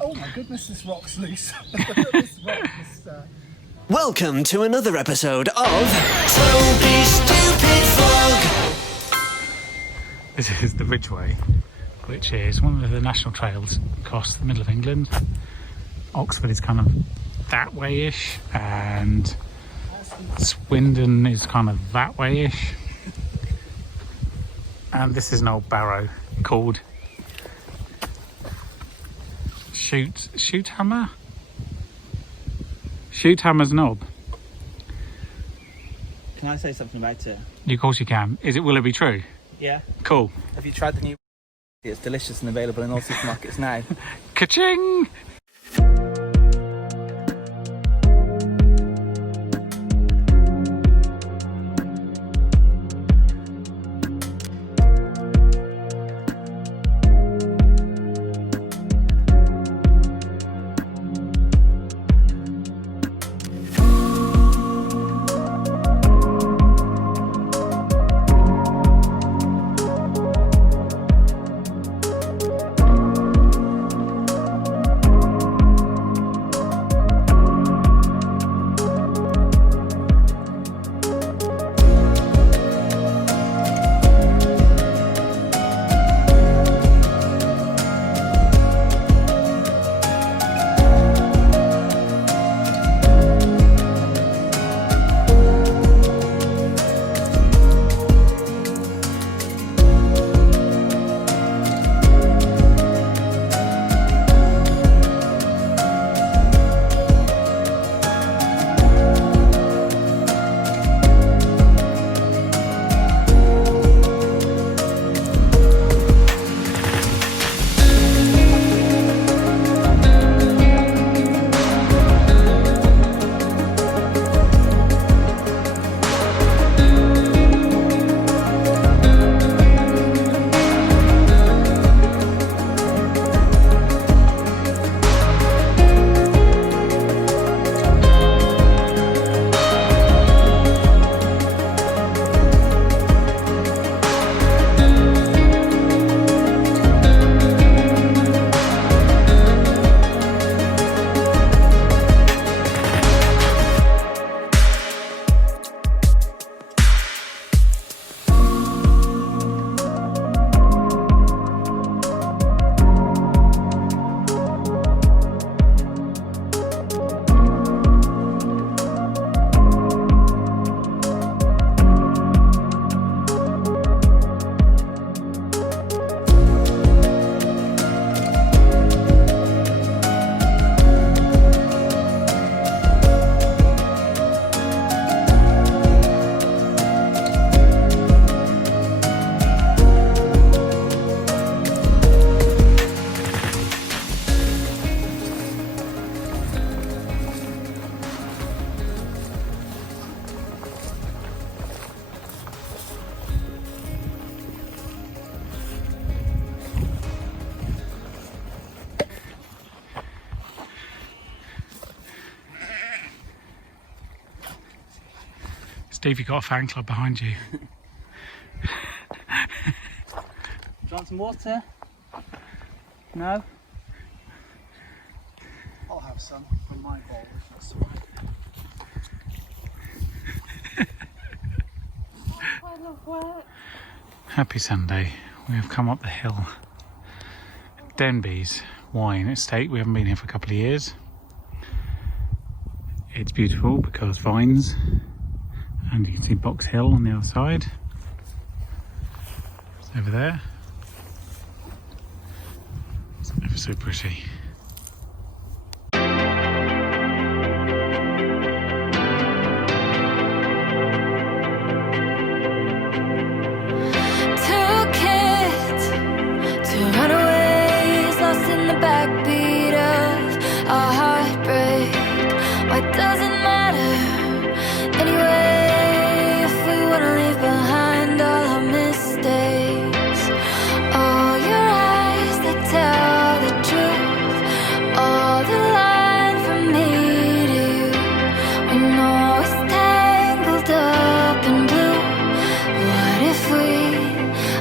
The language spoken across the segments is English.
Oh my goodness, this rock's loose. This rock is... Welcome to another episode of Toby Stupid Vlog. This is the Ridgeway, which is one of the national trails across the middle of England. Oxford is kind of that way-ish, and Swindon is kind of that way-ish. And this is an old barrow called Shoothammer's Knob. Can I say something about it? Of course you can. Will it be true? Yeah. Cool. Have you tried the new? It's delicious and available in all supermarkets now. Ka-ching! Steve, you've got a fan club behind you. Do you want some water? No? I'll have some from my bowl, if that's all right. Happy Sunday. We have come up the hill. Denbies wine estate. We haven't been here for a couple of years. It's beautiful because vines, and you can see Box Hill on the other side. It's over there. It's ever so pretty.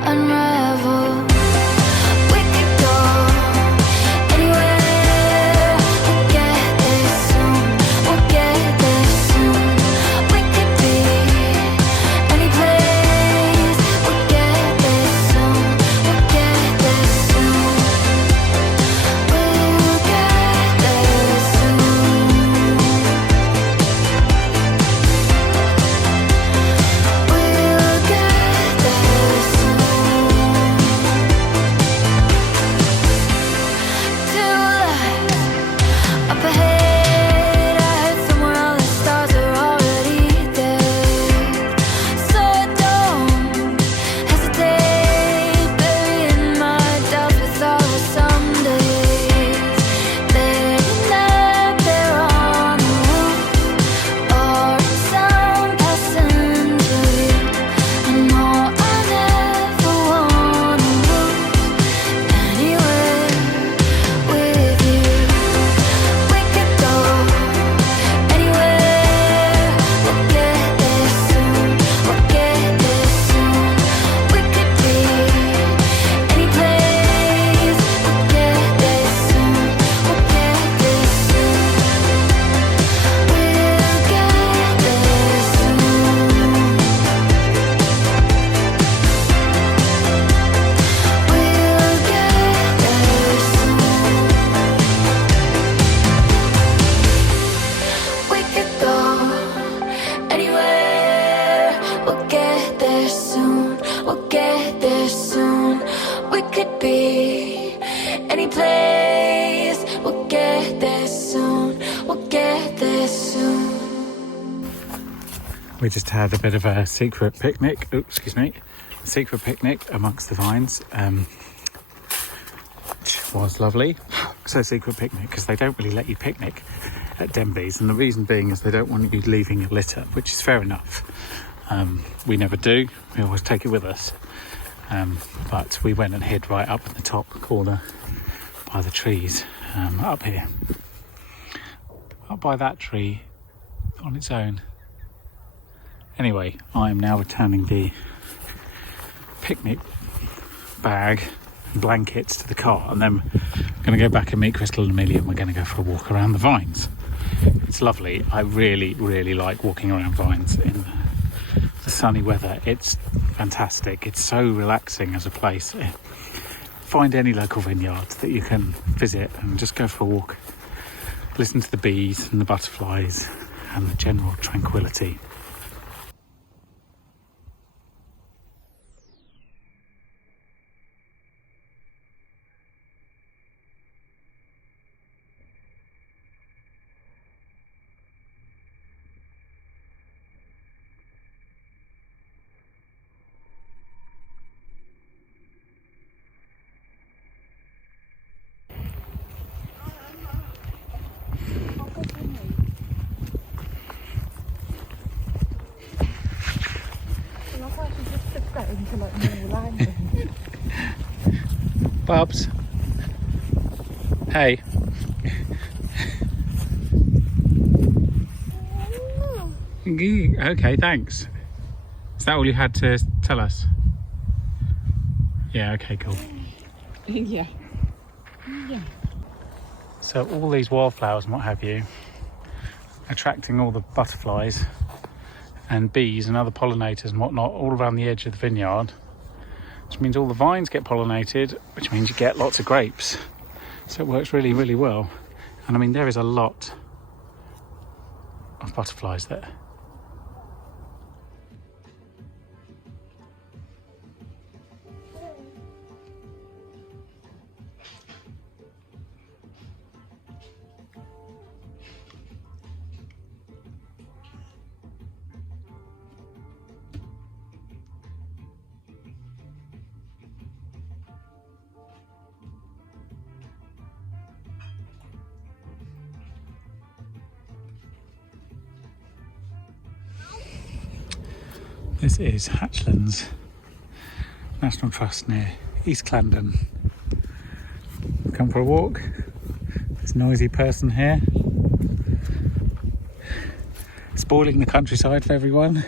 Unravel, we could go anywhere. any place. We'll get there soon, we'll get there soon. We just had a bit of a secret picnic. Oops, excuse me. Secret picnic amongst the vines. Which was lovely. So secret picnic because they don't really let you picnic at Denbies, and the reason being is they don't want you leaving your litter, which is fair enough. We never do. We always take it with us. But we went and hid right up in the top corner by the trees, up here. Up by that tree on its own. Anyway, I am now returning the picnic bag and blankets to the car, and then I'm going to go back and meet Crystal and Amelia, and we're going to go for a walk around the vines. It's lovely. I really, really like walking around vines in the sunny weather. It's fantastic. It's so relaxing as a place. Find any local vineyard that you can visit and just go for a walk. Listen to the bees and the butterflies and the general tranquility. Bubs. Hey. Okay, thanks. Is that all you had to tell us? Yeah, okay, cool. Yeah. So all these wildflowers and what have you, attracting all the butterflies and bees and other pollinators and whatnot all around the edge of the vineyard, which means all the vines get pollinated, which means you get lots of grapes. So it works really, really well. And I mean, there is a lot of butterflies there. This is Hatchlands National Trust near East Clandon. Come for a walk. This noisy person here, spoiling the countryside for everyone.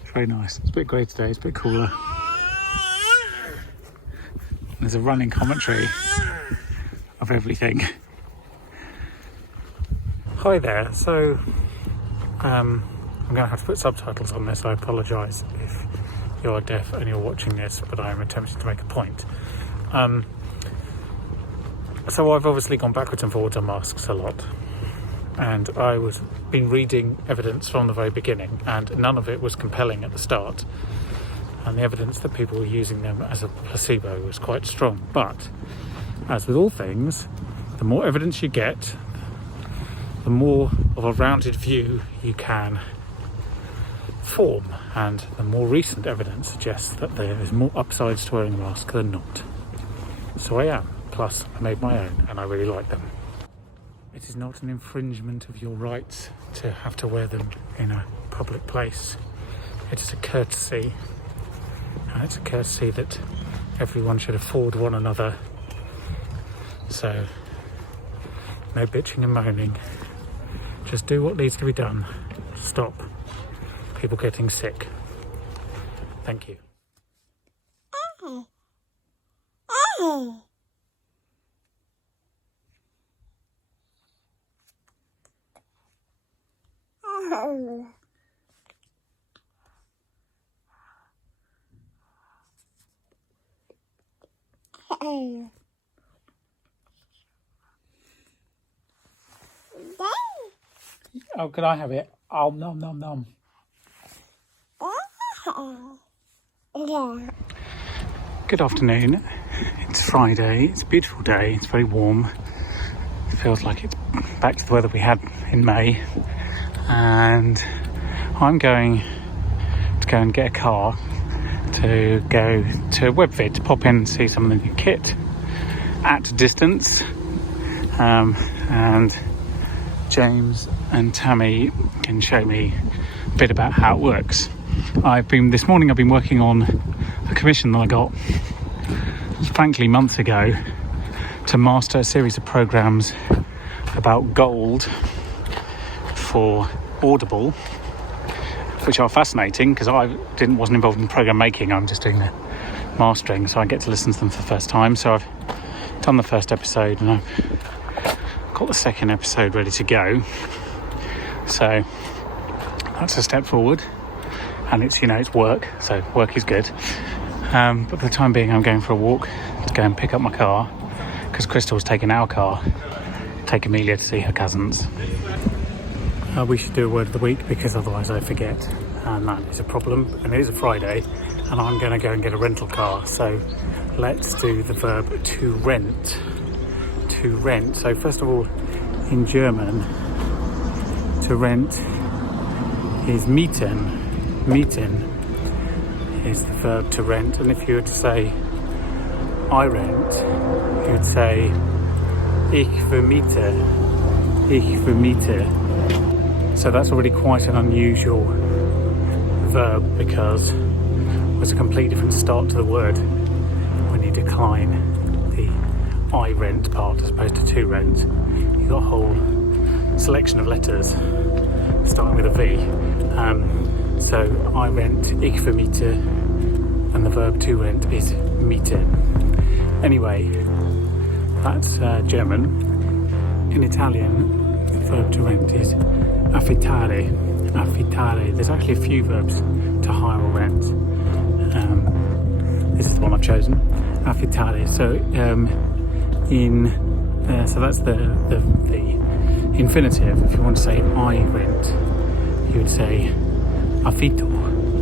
It's very nice. It's a bit grey today, it's a bit cooler. There's a running commentary of everything. Hi there. So I'm going to have to put subtitles on this. I apologise if you're deaf and you're watching this, but I am attempting to make a point. So I've obviously gone backwards and forwards on masks a lot, and I was been reading evidence from the very beginning, and none of it was compelling at the start, and the evidence that people were using them as a placebo was quite strong. But as with all things, the more evidence you get, the more of a rounded view you can form, and the more recent evidence suggests that there is more upsides to wearing a mask than not. So I am. Plus, I made my own, and I really like them. It is not an infringement of your rights to have to wear them in a public place. It is a courtesy, and it's a courtesy that everyone should afford one another. So, no bitching and moaning. Just do what needs to be done to stop people getting sick. Thank you. Oh, can I have it? Oh, nom nom nom. Good afternoon. It's Friday. It's a beautiful day. It's very warm. It feels like it's back to the weather we had in May. And I'm going to go and get a car to go to WebVid to pop in and see some of the new kit at a distance. And James and Tammy can show me a bit about how it works. This morning I've been working on a commission that I got, frankly, months ago, to master a series of programs about gold for Audible, which are fascinating because I wasn't involved in program making. I'm just doing the mastering, so I get to listen to them for the first time. So I've done the first episode and I've got the second episode ready to go. So that's a step forward, and it's work, so work is good. But for the time being, I'm going for a walk to go and pick up my car because Crystal's taking our car, take Amelia to see her cousins. We should do a word of the week because otherwise I forget, and that is a problem. And it is a Friday, and I'm going to go and get a rental car. So let's do the verb to rent. To rent. So first of all, in German, to rent is mieten. Mieten is the verb to rent, and if you were to say I rent, you would say ich vermiete. Ich vermiete. So that's already quite an unusual verb because there's a completely different start to the word when you decline the I rent part as opposed to to rent. You've got a whole selection of letters starting with a V. So I rent, ich vermiete, and the verb to rent is mieten. Anyway, that's German. In Italian, the verb to rent is affittare. Affittare. There's actually a few verbs to hire or rent. This is the one I've chosen. Affittare. So so that's the infinitive. If you want to say I rent, you would say affitto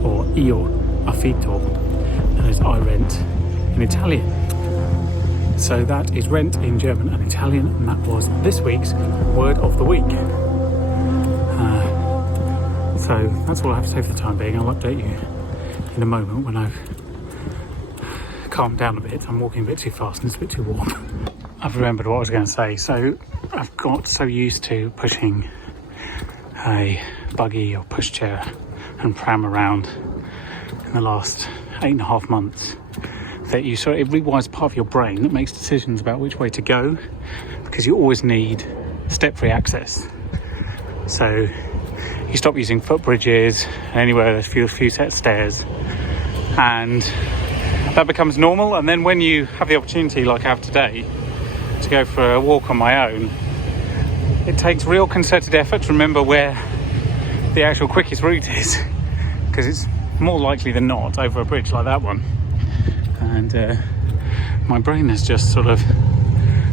or io affitto. That is I rent in Italian. So that is rent in German and Italian, and that was this week's word of the week. So that's all I have to say for the time being. I'll update you in a moment when I've calmed down a bit. I'm walking a bit too fast and it's a bit too warm. I've remembered what I was going to say. So I've got so used to pushing a buggy or pushchair and pram around in the last 8.5 months that it rewires part of your brain that makes decisions about which way to go, because you always need step-free access. So you stop using footbridges and anywhere there's a few set of stairs, and that becomes normal. And then when you have the opportunity, like I have today, to go for a walk on my own, it takes real concerted effort to remember where the actual quickest route is, because it's more likely than not over a bridge like that one. And my brain has just sort of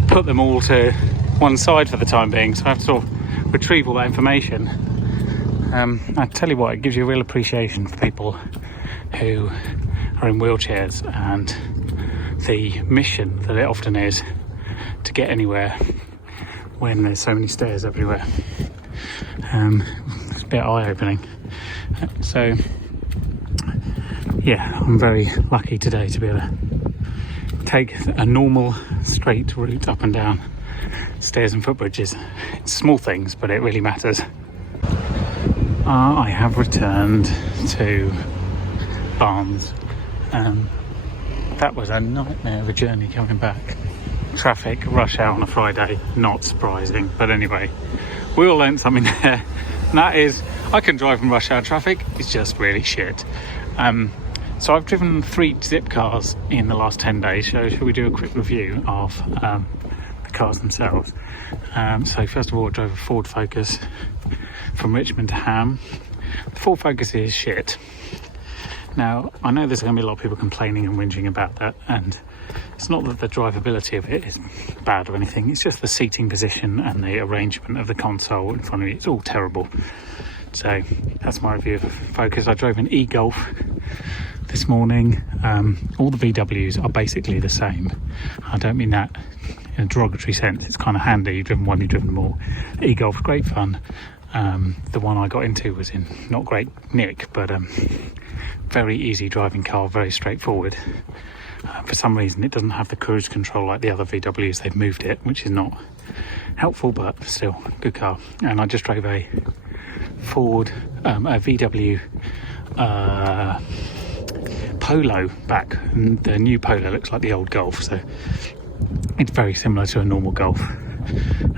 put them all to one side for the time being, so I have to sort of retrieve all that information. I tell you what, it gives you a real appreciation for people who are in wheelchairs and the mission that it often is to get anywhere when there's so many stairs everywhere. It's a bit eye-opening. So yeah, I'm very lucky today to be able to take a normal straight route up and down stairs and footbridges. It's small things, but it really matters. I have returned to Barnes. That was a nightmare of a journey coming back. Traffic, rush hour on a Friday, not surprising. But anyway, we all learned something there. And that is, I can drive in rush hour traffic, it's just really shit. So I've driven 3 zip cars in the last 10 days. So shall we do a quick review of the cars themselves? So first of all, I drove a Ford Focus from Richmond to Ham. The Ford Focus is shit. Now, I know there's going to be a lot of people complaining and whinging about that, and it's not that the drivability of it is bad or anything, it's just the seating position and the arrangement of the console in front of you. It's all terrible. So that's my review of Focus. I drove an e-Golf this morning. All the VWs are basically the same. I don't mean that in a derogatory sense. It's kind of handy. You've driven one, you've driven them all. E-Golf, great fun. The one I got into was in not great nick, but very easy driving car, very straightforward. For some reason it doesn't have the cruise control like the other VWs. They've moved it, which is not helpful, but still good car. And I just drove a Ford a VW Polo back, and the new Polo looks like the old Golf, so it's very similar to a normal Golf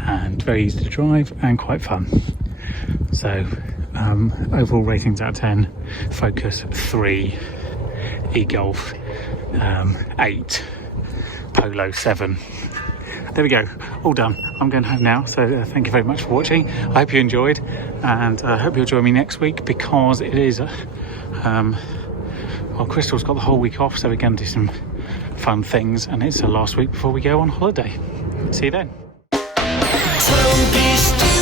and very easy to drive and quite fun. So overall ratings out of 10: Focus 3, e-Golf 8, Polo 7. There we go, all done. I'm going home now, so thank you very much for watching. I hope you enjoyed, and I hope you'll join me next week, because it is well, Crystal's got the whole week off, so we're going to do some fun things, and it's the last week before we go on holiday. See you then. Toby's